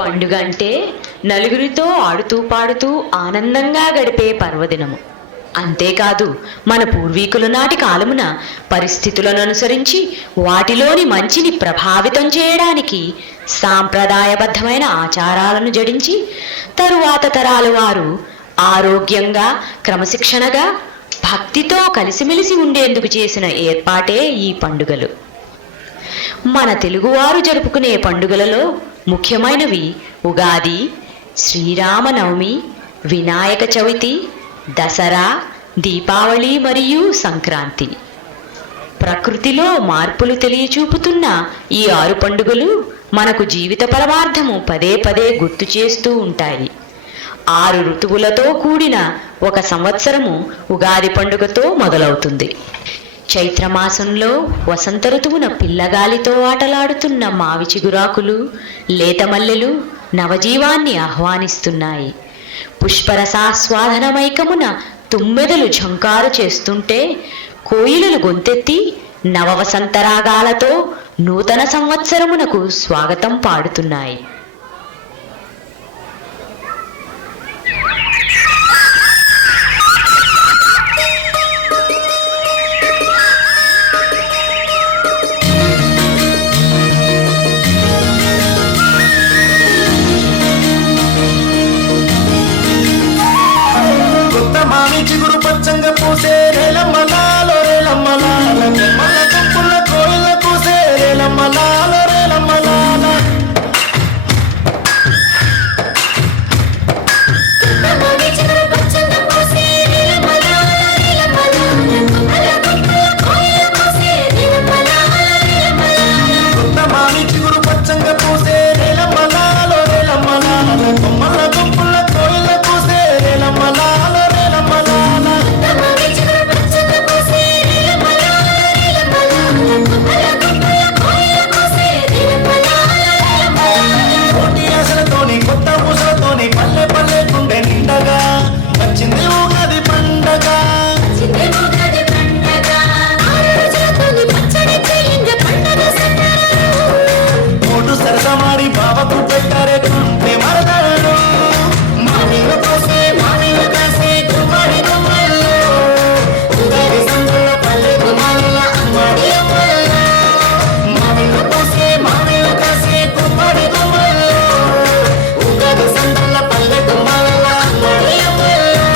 పండుగ అంటే నలుగురితో ఆడుతూ పాడుతూ ఆనందంగా గడిపే పర్వదినము. అంతేకాదు, మన పూర్వీకుల నాటి కాలమున పరిస్థితులను అనుసరించి వాటిలోని మంచిని ప్రభావితం చేయడానికి సాంప్రదాయబద్ధమైన ఆచారాలను జడించి తరువాత తరాల వారు ఆరోగ్యంగా, క్రమశిక్షణగా, భక్తితో కలిసిమెలిసి ఉండేందుకు చేసిన ఏర్పాటే ఈ పండుగలు. మన తెలుగువారు జరుపుకునే పండుగలలో ముఖ్యమైనవి ఉగాది, శ్రీరామనవమి, వినాయక చవితి, దసరా, దీపావళి మరియు సంక్రాంతి. ప్రకృతిలో మార్పులు తెలియచూపుతున్న ఈ 6 పండుగలు మనకు జీవిత పరమార్థము పదే పదే గుర్తు చేస్తూ ఉంటాయి. 6 ఋతువులతో కూడిన ఒక సంవత్సరము ఉగాది పండుగతో మొదలవుతుంది. చైత్రమాసంలో వసంత ఋతువున పిల్లగాలితో ఆటలాడుతున్న మావి చిగురాకులు, లేత మల్లెలు నవజీవాన్ని ఆహ్వానిస్తున్నాయి. పుష్పరసాస్వాదనమైకమున తుమ్మెదలు ఝంకారు చేస్తుంటే కోయిలలు గొంతెత్తి నవవసంతరాగాలతో నూతన సంవత్సరమునకు స్వాగతం పాడుతున్నాయి. చిగురు పచ్చంగా పూసే రేలమ్మలాలో రేలమ్మలాల కొమ్మల కొప్పుల కోయిల కూసే రేలమ్మలాలో రేలమ్మలాల కొత్త మామి చిగురు పచ్చంగా పూసే రేలమ్మలాలో రేలమ్మలాల కొమ్మల కొప్పుల కోయిల కూసే రేలమ్మలాల కొత్త పూసలతోని పల్లె పల్లె గుండె నిండగా వచ్చింది ఉగాది పండగ. మూడు సరసమాడి బావకు పెట్టారే కుంటే మరదలు మామిలు కోసే మామిలు కాసే గుమ్మడి గుమ్మల్లో ఉగాది సందుల పల్లె గుమ్మల అమ్మడి అమ్మల్లో మామిలు కోసే మామిలు కాసే గుమ్మడి గుమ్మల్లో ఉగాది సందుల పల్లె గుమ్మల అమ్మడి అమ్మల్లో.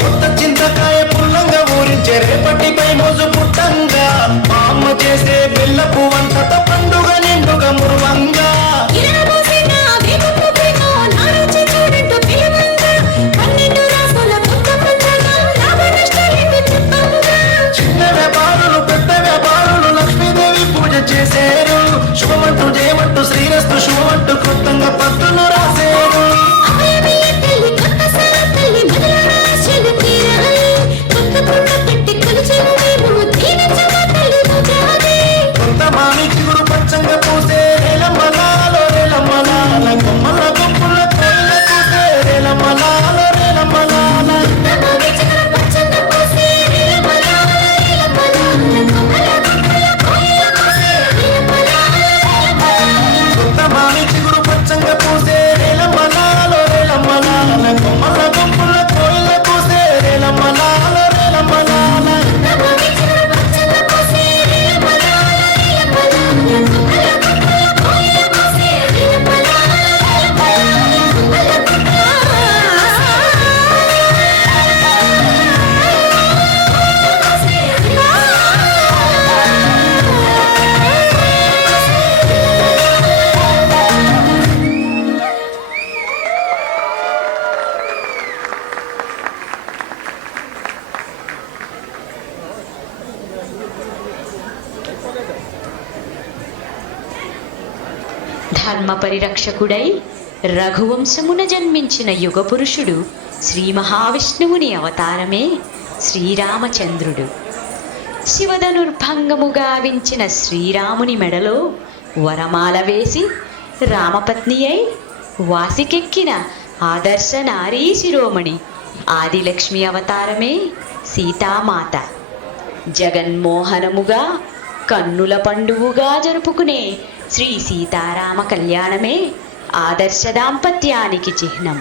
కొత్త చింతకాయ పుల్లంగా ఊరించే రేపటిపై మోజు పుట్టంగా మా అమ్మ చేసే బెల్లపు వంటత పండుగ నిండుగా మురువంగా. చిన్న వ్యాపారులు పెద్ద వ్యాపారులు లక్ష్మీదేవి పూజ చేసేరు. శుభమంటూ జయమంటూ శ్రీరస్తు శుభమంటూ కృతంగా పత్తులు రాసేరు. కొత్త మామి చిగురు పచ్చంగా పూసే రేలమ్మలాలో రేలమ్మలాల కొమ్మల కొప్పుల కోయిల కూసే రేలమ్మలాలో రేలమ్మలాల కొత్త మామి చిగురు పచ్చంగా పూసే రేలమ్మలాలో రేలమ్మలాల కొమ్మల కొప్పుల కోయిల కూసే రేలమ్మలాలో రేలమ్మలాల ధర్మ పరిరక్షకుడై రఘువంశమున జన్మించిన యుగపురుషుడు శ్రీ మహావిష్ణువుని అవతారమే శ్రీరామచంద్రుడు. శివధనుర్భంగము గావించిన శ్రీరాముని మెడలో వరమాల వేసి రామపత్ని అయి వాసికెక్కిన ఆదర్శ నారీ శిరోమణి ఆదిలక్ష్మి అవతారమే సీతామాత. జగన్మోహనముగా కన్నుల పండువుగా జరుపుకునే శ్రీ సీతారామ కళ్యాణమే ఆదర్శ దాంపత్యానికి చిహ్నం.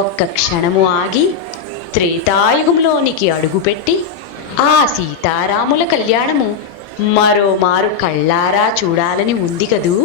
ఒక్క క్షణము ఆగి త్రేతాయుగంలోనికి అడుగుపెట్టి ఆ సీతారాముల కళ్యాణము మరోమారు కళ్ళారా చూడాలని ఉంది కదూ.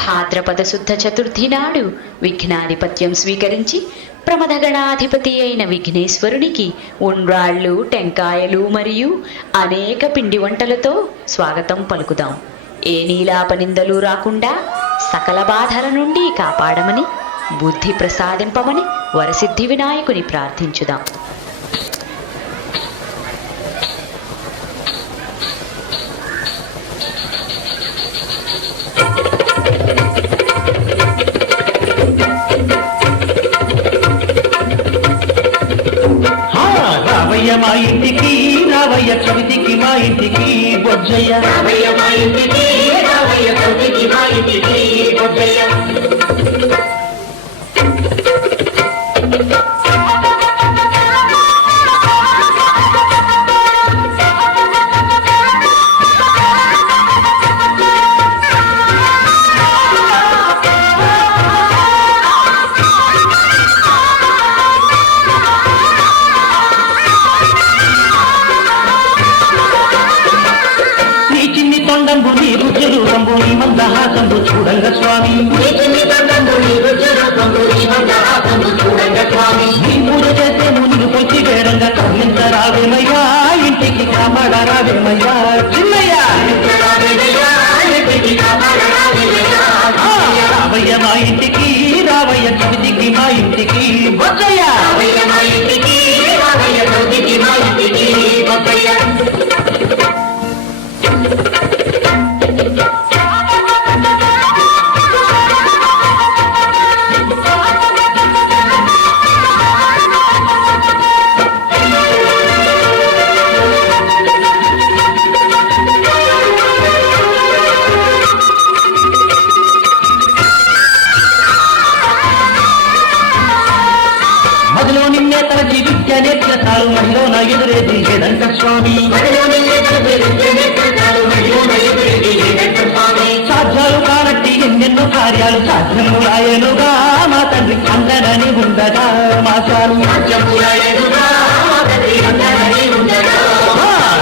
భాద్రపద శుద్ధ చతుర్థి నాడు విఘ్నాధిపత్యం స్వీకరించి ప్రమథగణాధిపతి అయిన విఘ్నేశ్వరునికి ఉండ్రాళ్ళు, టెంకాయలు మరియు అనేక పిండి వంటలతో స్వాగతం పలుకుదాం. ఏ నీలాపనిందలు రాకుండా సకల బాధల నుండి కాపాడమని, బుద్ధి ప్రసాదింపమని వరసిద్ధి వినాయకుని ప్రార్థించుదాం. రావయ్య మా ఇంటికి, రావయ్య చవితికి మా ఇంటికి బొజ్జయ్య. రావయ్య మా ఇంటికి, రావయ్య చవితికి మా ఇంటికి బొజ్జయ్య. చూడంగా స్వామి నీ పూజ చేసే మునులు పొచ్చి వేడంగా కరుణించరావేమయ్యా ఇంటికి కాపాడరావేమయ్యా చిన్నయ్యా రావయ్య మా ఇంటికి రావయ్య చవితికి మా ఇంటికి వచ్చయ్యా మదిలో నిన్నే తన జీవిత్య నేత్రతాలు మహిళ నా ఎదురేది లేదంట స్వామి సాధ్యాలు కానట్టి ఎన్నెన్నో కార్యాలు సాధ్యములాయనుగా మా తండ్రి అందనని ఉండగా మా స్వామి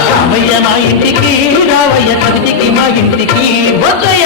రామయ్య మా ఇంటికి రావయ్య చవితికి మా ఇంటికి వచ్చయ్య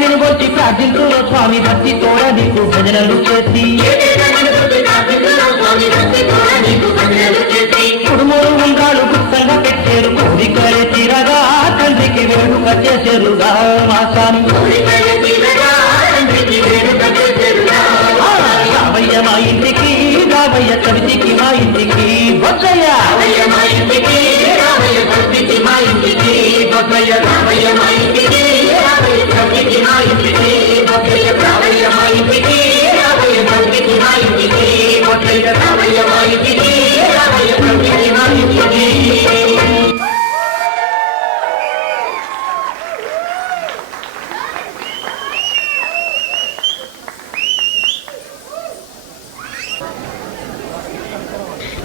నేను వచ్చి ప్రార్థించులో స్వామి భక్తి తోడ నీకు భజనలు చేసి కుడుమూరు ఉండ్రాలు గుప్తంగా పెట్టారు కోరికలే తీరగా తండ్రికి వేడుక చేసేరుగా మా స్వామి రావయ్య మా ఇంటికి రావయ్య చవితికి మా ఇంటికి వచ్చయ్యా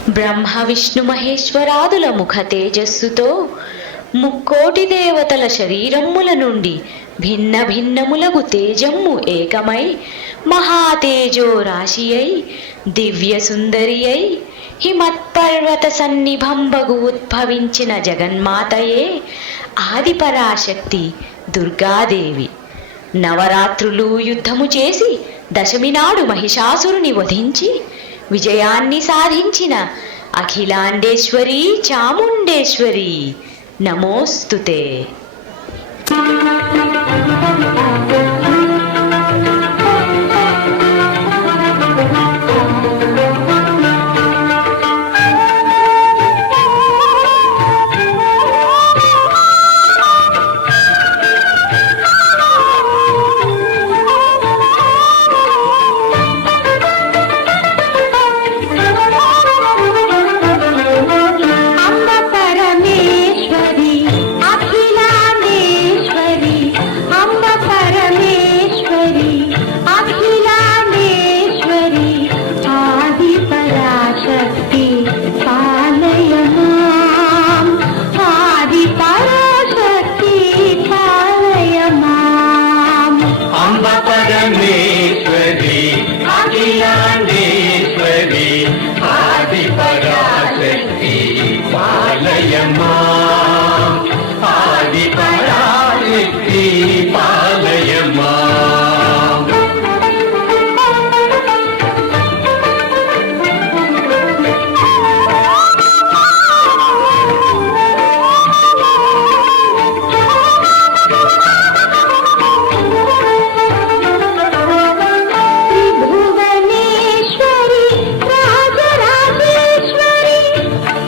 బ్రహ్మ విష్ణు మహేశ్వరాదుల ముఖ తేజస్సుతో ముక్కోటి దేవతల శరీరమ్ముల నుండి భిన్న భిన్నములగు తేజమ్ము ఏకమై మహాతేజో రాశి అయి దివ్య సుందరి అయి హిమత్పర్వత సన్నిభంబగు ఉద్భవించిన జగన్మాతయే ఆదిపరాశక్తి దుర్గాదేవి. నవరాత్రులు యుద్ధము చేసి దశమి నాడు మహిషాసురుని వధించి విజయాన్ని సాధించిన అఖిలాండేశ్వరి చాముండేశ్వరి నమోస్తుతే.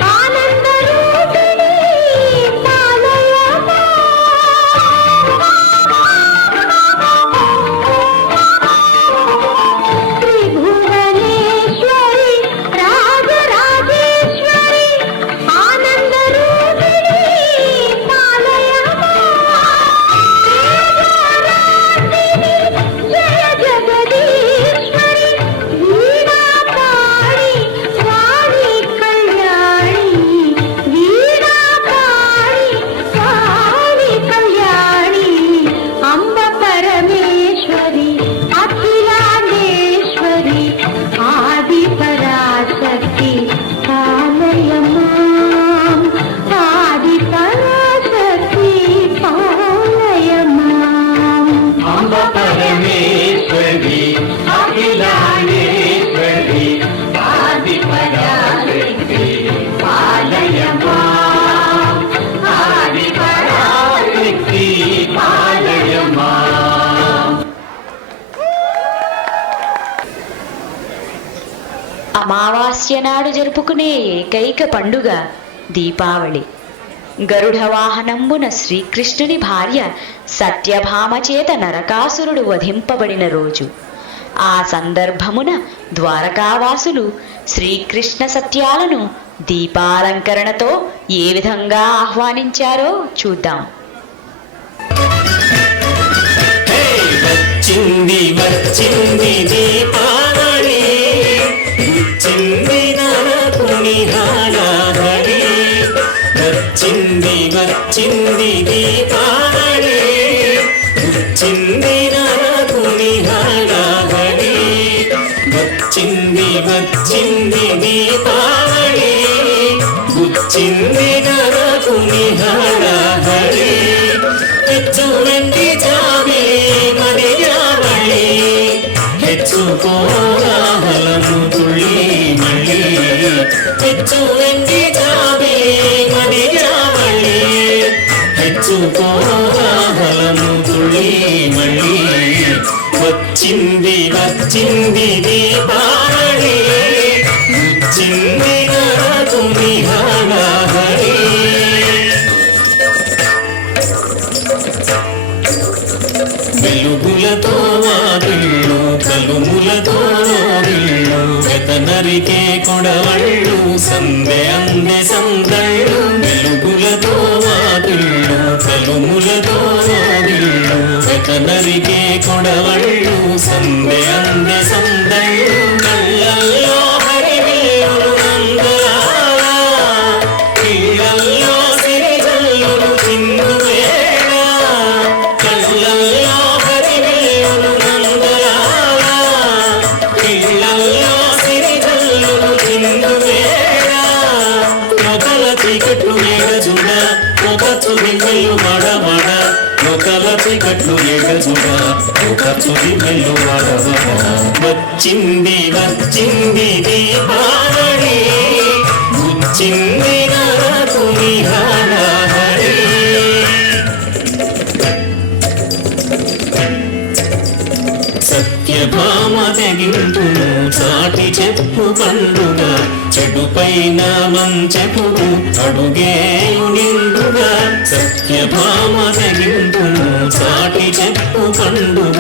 ఆనందరూపిణి అమావాస్య నాడు జరుపుకునే ఏకైక పండుగ దీపావళి. గరుడ వాహనంబున శ్రీకృష్ణుని భార్య సత్యభామ చేత నరకాసురుడు వధింపబడిన రోజు. ఆ సందర్భమున ద్వారకావాసులు శ్రీకృష్ణ సత్యాలను దీపాలంకరణతో ఏ విధంగా ఆహ్వానించారో చూద్దాం. వచ్చింది వచ్చింది దీపావళి, వచ్చింది నరకుని హాలాహరి. వచ్చింది వచ్చింది దీపావళి, వచ్చింది నరకుని హాలాహరి. వచ్చింది వచ్చింది దీపావళి, వచ్చింది నరకుని హాలాహరి. ಹೆಚ್ಚುವೆಂದಿ ಜಾವೆ ಮನೆಯಾವಳಿ, ಹೆಚ್ಚುಕೋಲಾಹಲನು ತುಳಿ ಮಳ್ಳಿ. ಹೆಚ್ಚುವೆಂದಿ ಜಾವೆ ಮನೆಯಾವಳಿ, ಹೆಚ್ಚುಕೋಲಾಹಲನು ತುಳಿ ಮಳ್ಳಿ. వచ్చింది వచ్చింది దీపావళి, వచ్చింది నరకుని హాలాహరి. వెలుగులతో వారిళ్ళు, కలుములతో నోరిళ్ళు, వెతనరికే కొడవళ్ళు, సందె అందే సందళ్ళు. వెలుగులతో వారిళ్ళు, కలుములతో నోరిళ్ళు, వెతనరికే కొడవళ్ళు, సందె అందే సందళ్ళు. కళ్ళల్లో హరివేలు నందలాల, ఇళ్ళల్లో సిరిజల్లులు చిందు వేళ. కళ్ళల్లో హరివేలు నందలాల, ఇళ్ళల్లో సిరిజల్లులు చిందు వేళ. మొగల చీకట్లు ఏడజుడ, ఒక చుడి మెల్లు మడమడ. మొగల చీకట్లు ఏడజుడ, ఒక చుడి మెల్లు మడమడ. వచ్చింది వచ్చింది దీపావళి, వచ్చింది నరకుని హాలాహరి. సత్యభామ తెగింపును చాటి చెప్పు పండుగ, చెడుపైన మంచెపుడు అడుగేయు నిండుగా. సత్యభామ తెగింపును చాటి చెప్పు పండుగ,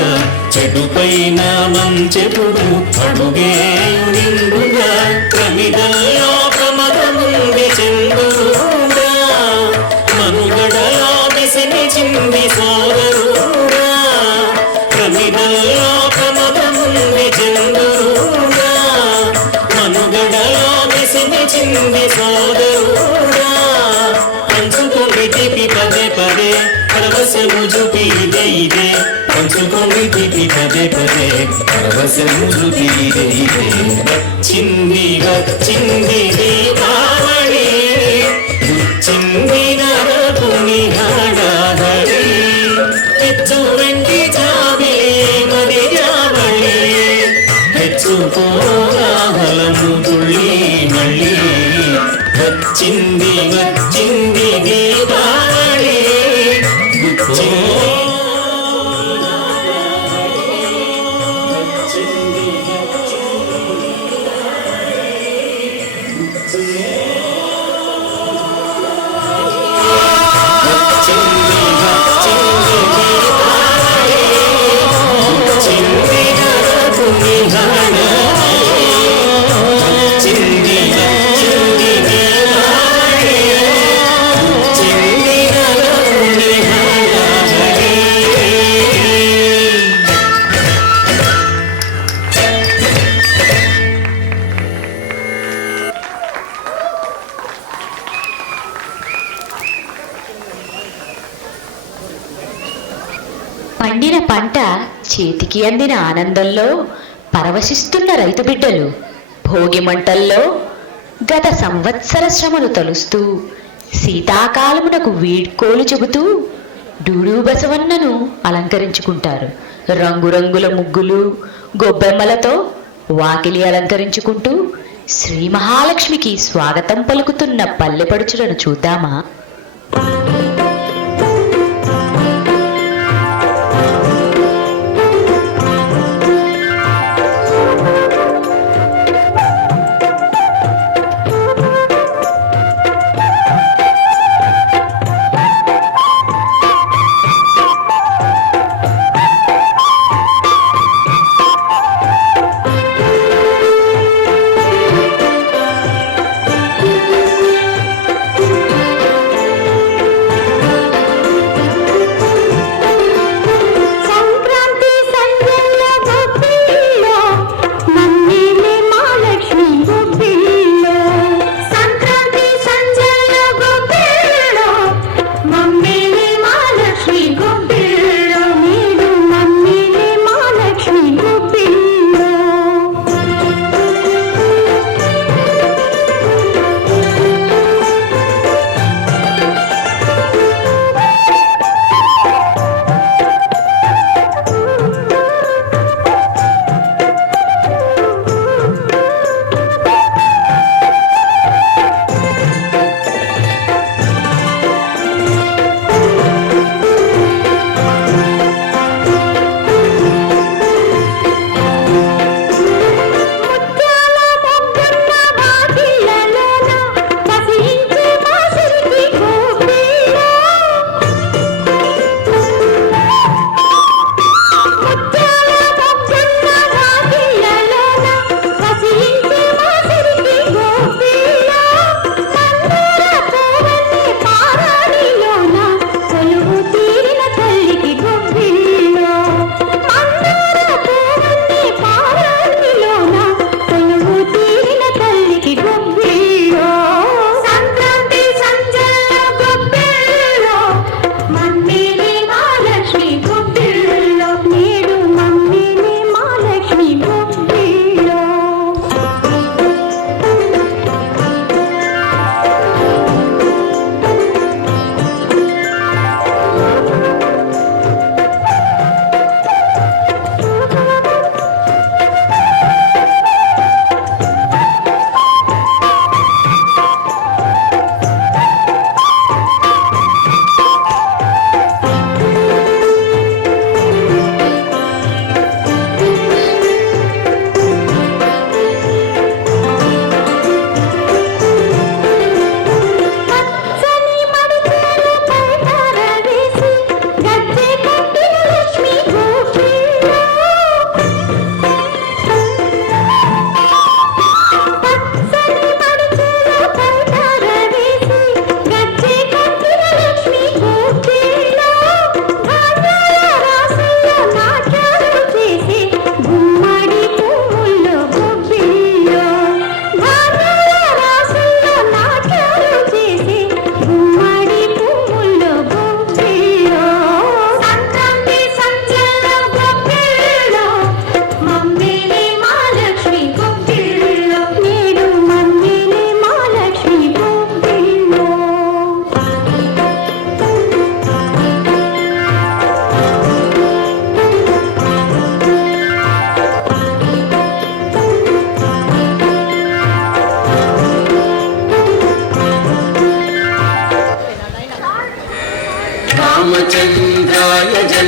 చెడుపైన మంచెపుడు అడుగేయు నిండుగా. ప్రమిదల్లో ప్రమదముంది చంద్రుడా, మనుగడలో దిశని చింది సోదరుడా. ప్రమిదల్లో ప్రమదముంది చంద్రుడా, మనుగడలో దిశని చింది సోదరుడా. పంచుకొని తిపి పదే పదే పరవశము చూపి ఇదే ఇదే. పంచుకొని తిపి పదే పదే పరవశము చూపి ఇదే ఇదే. వచ్చింది వచ్చింది దీపావళి, వచ్చింది నరకుని హాలాహరి. ಹೆಚ್ಚು ವೆಂಡಿ ಜಾವೆ ಮನೆಯಾವಳಿ, ಹೆಚ್ಚುಕೋಲಾಹಲನು ತುಳಿ ಮಳ್ಳಿ. వచ్చింది వచ్చింది దీపావళి, పండిన పంట చేతికి అందిన ఆనందంలో పరవశిస్తున్న రైతు బిడ్డలు భోగి మంటల్లో గత సంవత్సర శ్రమలు తలుస్తూ శీతాకాలమునకు వీడ్కోలు చెబుతూ డూడు బసవన్నను అలంకరించుకుంటారు. రంగురంగుల ముగ్గులు గొబ్బెమ్మలతో వాకిలి అలంకరించుకుంటూ శ్రీ మహాలక్ష్మికి స్వాగతం పలుకుతున్న పల్లెపడుచులను చూద్దామా?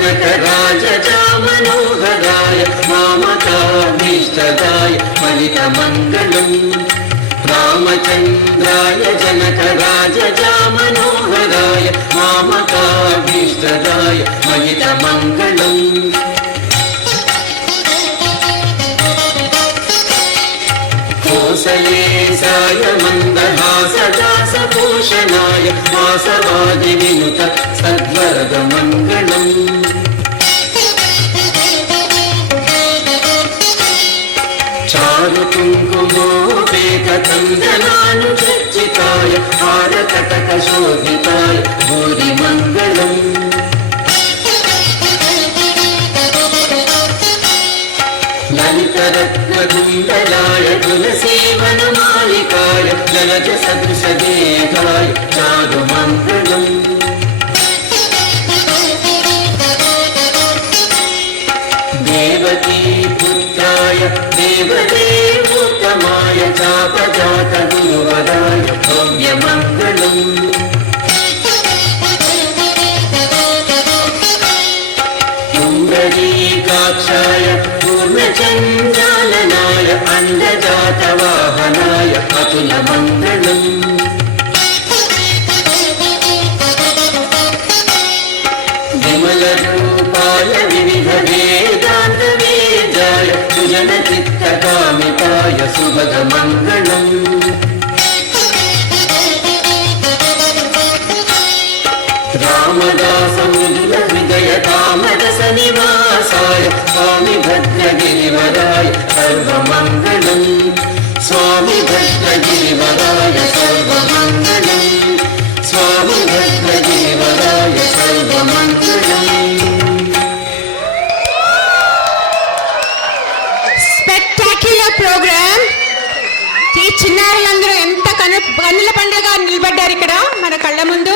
जनकराजजा मनोहराय मामकाभीष्टदाय मलितमङ्गलम् रामचन्द्राय जनकराजजा मनोहराय मामकाभीष्टदाय मलितमङ्गलम् कोसलेशाय मन्दहासदासभूषणाय वासवादिविनुत सद्वरदमङ्गलम् चारुकुङ्कुमोपेतकन्दनानुचर्चिताय हारकटकशोभिताय भूरिमङ्गलम् ललितरत्नकुण्डलाय तुलसीवनमालिकाय जलजसदृशदेहाय चारुमङ्गलम् देवकीपुत्राय देवदेवोत्तमाय चापजातगुरुवराय भव्यमङ्गलम् पुण्डरीकाक्षाय पूर्णचन्द्राननाय अण्डजातवाहनाय अतुलमङ्गलम् विमलरूपाय विविधवेदान्तवेदाय सुजनचित्तकामिताय सुभगमङ्गलम् रामदासमुदितहृदयकामरसनिवासाय स्वामि भद्रगिरिवराय सर्वमङ्गलम् स्वामि भद्रगिरिवराय सर्वमङ्गलम् स्वामि भद्रगिरिवराय सर्वमङ्गलम् స్పెక్టాక్యులర్ ప్రోగ్రామ్. ఈ చిన్నారులందరూ ఎంత కన్నుల పండుగ నిలబడ్డారు ఇక్కడ మన కళ్ళ ముందు.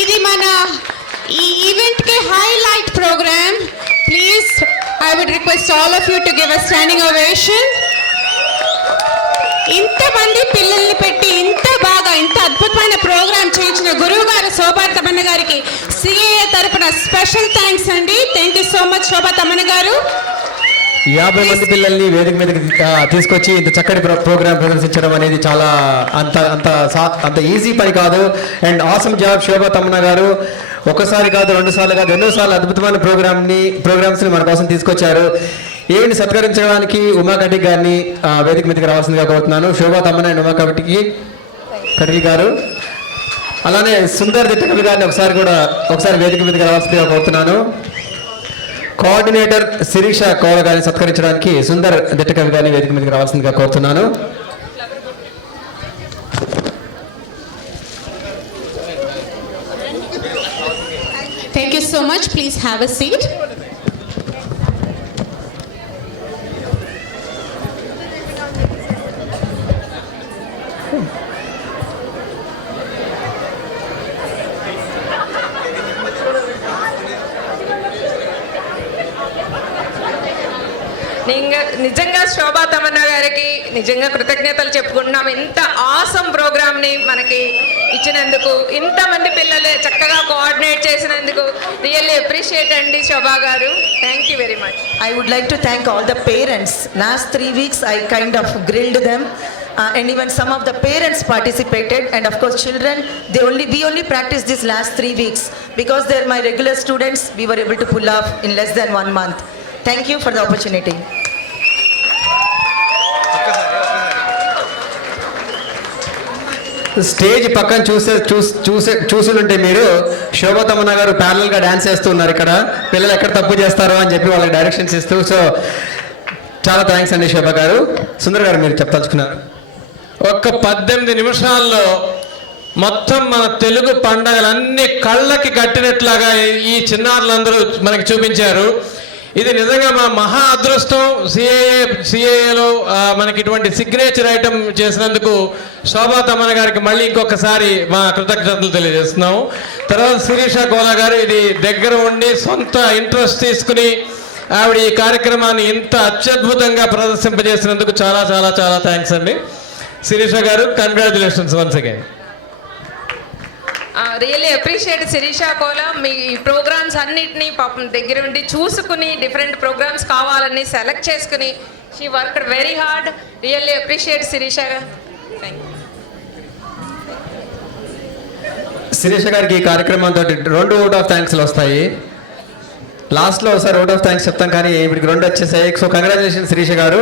ఇది మన ఈ ఈవెంట్ కి highlight programme. Please I would request all of you to give a standing ovation. ఇంతమంది పిల్లల్ని పెట్టి ఇంత బాగా ఇంత అద్భుతమైన ప్రోగ్రామ్ చేయించిన గురువు గారు శోభా తమన్న గారికి సిఏఏ తరపున స్పెషల్ థ్యాంక్స్ అండి. థ్యాంక్ యూ సో మచ్ శోభా తమన్న గారు. 50 మంది పిల్లల్ని వేదిక మీదకి తీసుకొచ్చి ఇంత చక్కటి ప్రోగ్రామ్ ప్రదర్శించడం అనేది చాలా అంత ఈజీ పని కాదు. అండ్ ఆసమ్ జాబ్ శోభా తమన్నా గారు ఒకసారి కాదు, 2 సార్లు కాదు, ఎన్నోసార్లు అద్భుతమైన ప్రోగ్రామ్స్ని మన కోసం తీసుకొచ్చారు. ఏమిటి సత్కరించడానికి ఉమా కటిక్ గారిని వేదిక మీదకి రావాల్సిందిగా కోరుతున్నాను. శోభా తమన్నా అండ్ ఉమా కటిక్ గారు, అలానే సుందర్ దిట్టకవి గారిని ఒకసారి వేదిక మీదకి రావాల్సిందిగా కోరుతున్నాను. కోఆర్డినేటర్ శిరీష కౌల గారిని సత్కరించడానికి సుందర్ దిట్టకవి గారిని వేదిక మీదకి రావాల్సిందిగా కోరుతున్నాను. Thank you so much. Please have a seat. నిజంగా శోభా తమన్నా గారికి నిజంగా కృతజ్ఞతలు చెప్పుకుంటున్నాం. ఇంత ఆసమ్ ప్రోగ్రామ్ని మనకి ఇచ్చినందుకు, ఇంతమంది పిల్లలు చక్కగా కోఆర్డినేట్ చేసినందుకు రియల్లీ అప్రిషియేట్ అండి శోభా గారు. Thank you very much. I would like to thank all the parents. Last 3 weeks I kind of grilled them and even some of the parents participated, and of course children, we only practiced this last 3 weeks because they're my regular students. We were able to pull off in less than 1 month. Thank you for the opportunity. Stage పక్కన చూసుంటే మీరు శోభా తమన్నా గారు parallel గా dance చేస్తూ ఉన్నారు. ఇక్కడ పిల్లలు ఎక్కడ తప్పు చేస్తారో అని చెప్పి వాళ్ళకి డైరెక్షన్స్ ఇస్తూ. సో చాలా థ్యాంక్స్ అండి శోభా గారు. సుందర్ గారు మీరు చెప్పదలుచుకున్నారు. ఒక్క 18 నిమిషాల్లో మొత్తం మన తెలుగు పండగలన్నీ కళ్ళకి కట్టినట్లాగా ఈ చిన్నారులందరూ మనకి చూపించారు. ఇది నిజంగా మా మహా అదృష్టం. సిఏఏలో మనకి ఇటువంటి సిగ్నేచర్ ఐటమ్ చేసినందుకు శోభా తమన్న గారికి మళ్ళీ ఇంకొకసారి మా కృతజ్ఞతలు తెలియజేస్తున్నాము. తర్వాత శిరీష గోలా గారు ఇది దగ్గర ఉండి సొంత ఇంట్రెస్ట్ తీసుకుని ఆవిడ ఈ కార్యక్రమాన్ని ఇంత అత్యద్భుతంగా ప్రదర్శింపజేసినందుకు చాలా చాలా చాలా థ్యాంక్స్ అండి. శిరీష గారు, congratulations once again. Really appreciate Shirisha Kola మీ ప్రోగ్రామ్స్ అన్నిటినీ పాపం దగ్గర ఉండి చూసుకుని డిఫరెంట్ ప్రోగ్రామ్స్ కావాలని సెలెక్ట్ చేసుకుని she work very hard. Really appreciate Shirisha. Thank you. Shirisha గారికి ఈ కార్యక్రమంతో 2 ఓట్ ఆఫ్ థ్యాంక్స్లు వస్తాయి. లాస్ట్లో ఒకసారి ఓట్ ఆఫ్ థ్యాంక్స్ చెప్తాం కానీ ఇప్పటికి 2 వచ్చేసాయి. సో కంగ్రాచులేషన్ శిరీష గారు.